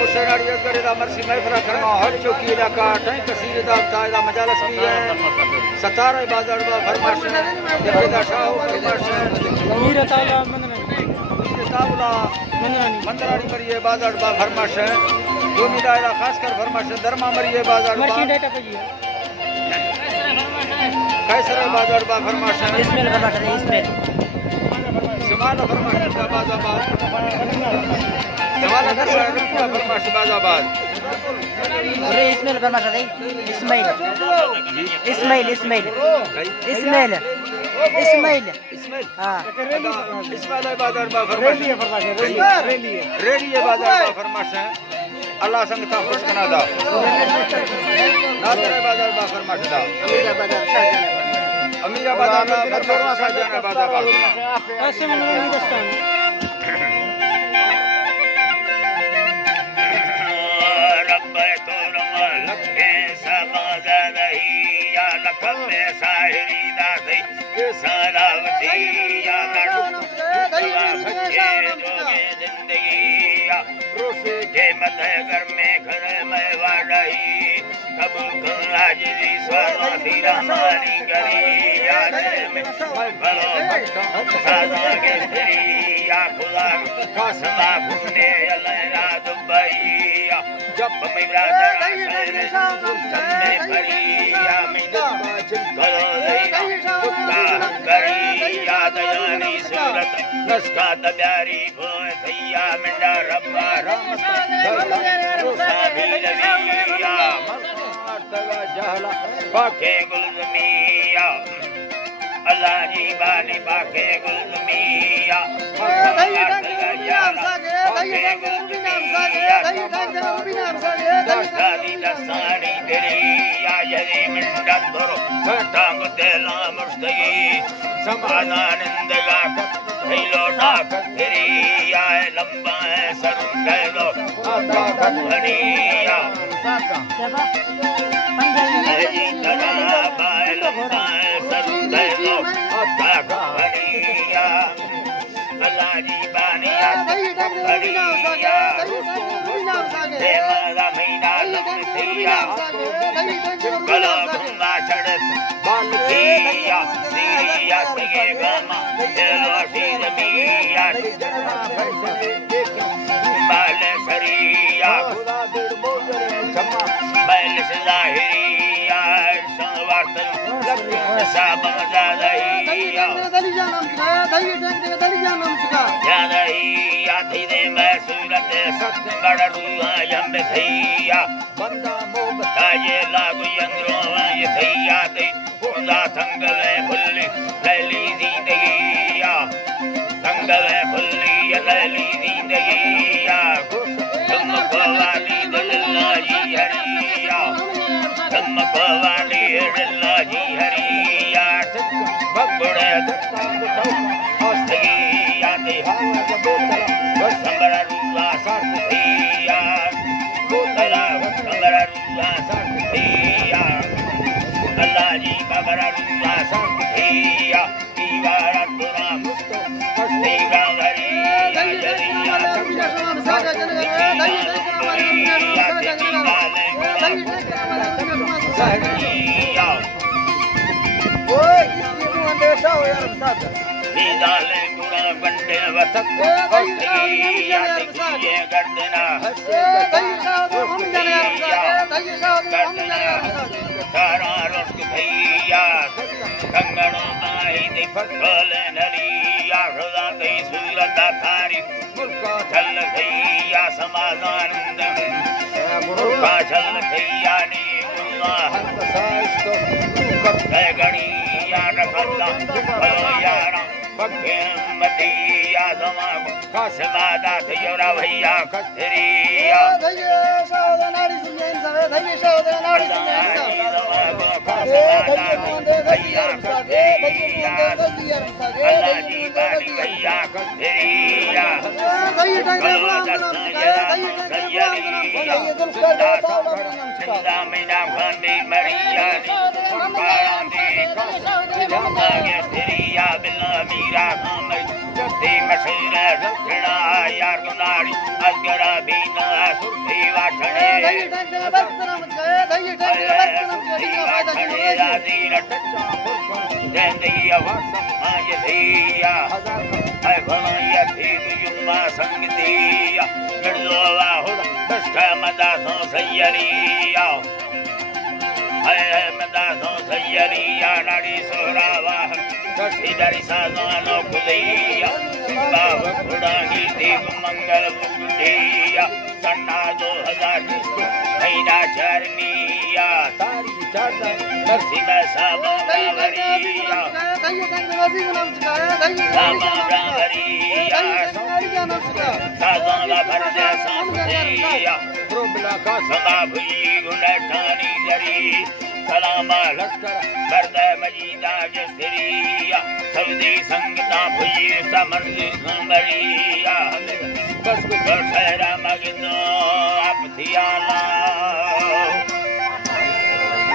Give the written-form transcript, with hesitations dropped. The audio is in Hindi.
हुसैन अली अकबर दा मरसी महफिल करना हर चौकी इलाका टाइम कसीर दा तायदा मजालस भी है सतारा इबादत बा फरमाश जबेदा शाह फरमाश मीर ताला मंदरानी मरी इबादत बा फरमाश दोनी दायरा खास कर फरमाश दरमा मरी इबादत बा कैसर इबादत बा फरमाश इस्माइल फरमाश है इस्माइल सवाल फरमाश दा बाजाबाद सवाल का फरमाश बाजाबाद अरे इस्माइल फरमाश है इस्माइल इस्माइल इस्माइल इस्माइल इस्माइल इस्माइल हां इस्माइल इबादत बा फरमाश रेली इबादत बा फरमाश अल्लाह संग ता खुश कना दा नादर इबादत बा फरमाश दा अमीर इबादत बा फरमाश जाना इबादत बा ऐसे मन में हिंदुस्तान के मत घर में घर में वाड़ई तब आज दी स्वामा तेरा हमारी गली याद में भलो सादा के तेरी या खुदा कसमा घूमने अल्लाह दुबई जब मेरा दर भरी या मैं करो गरी याद यानी सूरत नस्का तब्यारी खोए भैया मेरा रब्बा पाके गुलमिया अल्लाह जी बानी पाके गुलमिया दस्तानी दस्तानी तेरी या यदि मिंडा धरो टांग तेला मुस्तगी समाधानंदगा हेलो डाक तेरी या लंबा है सर लो आता घनिया जी तरा बाय लंबा है सर लो आता घनिया अल्लाह जी बानिया घनिया देवा महीना लंबिया कला गंगा चढ़त बालिया सीरिया सगे गमा चलो सीरमिया बाल सरिया बैल सजाहिरिया संवार्तन सब मजादहिया यादहिया थी दे मैं सूरत सत बड़ रूहा यम थैया बंदा मोबता ये लागू यंद्रों ये थैया दे खुदा थंगल फुल्ली लैली जिंदगिया थंगल फुल्ली लैली जिंदगिया तुम भवानी दिल्ला जी हरिया तुम भवानी दिल्ला जी हरिया बबड़े हस्तगिया दे संबरा रूला साथिया बोतला संबरा रूला साथिया अल्लाह जी बबरा रूला साथिया दीवार तुरा मुस्तो हस्तेगा घरिया जरिया साथिया ओए किसी को अंदेशा हो यार साथ निदाले गुड़ा बंडे वतक हस्तेगा ये गर्दना तारा रस्क भैया कंगन आई दे फकल नलिया हृदय दे सूरत थारी मुर्का चल भैया समाधानंद मुर्का चल भैया नी अल्लाह साइस्तो कब गणी यार खल्ला भलो यारा पक्के मतिया दमा कसबादा थयोरा भैया कथरिया धैर्य सावधानी सुनिए इंसान धैर्य सावधानी सुनिए इंसान भैया कथरिया अल्लाह जी बानी भैया कथरिया धैर्य चंदा मीना भांडी मरिया काला दे आगे तेरिया बिना मीरा हम सुर्ती मशीने रखना यार गुनारी अजगरा बीना सुर्ती वाठने धैर्य टाइम से बस तरह मत गए धैर्य टाइम से बस तरह मत गए का फायदा नहीं है राजीर टच्चा जिंदगी आवाज समाज दिया है भला थी युमा संगतिया निर्लोवा हो दष्ट मदा सो सयरिया है मदा सो सयरिया नाड़ी सोरावा दष्टी जरी सानो खुदिया बाब खुदागी देव मंगल बुद्धिया सन्ना 2000 नैना चरनिया तारी विचारता नरसी में साबरिया धैर्य टाइम से वसी नाम चुका धैर्य साबरिया साजना भरजा सामरिया प्रोबला का सदा भुई गुणठानी जरी सलामा लश्कर बरदा मजीदा जस्त्रिया सवदी संगता भुई समर्जी संबरिया बस को सहरा मगनो अपथियाला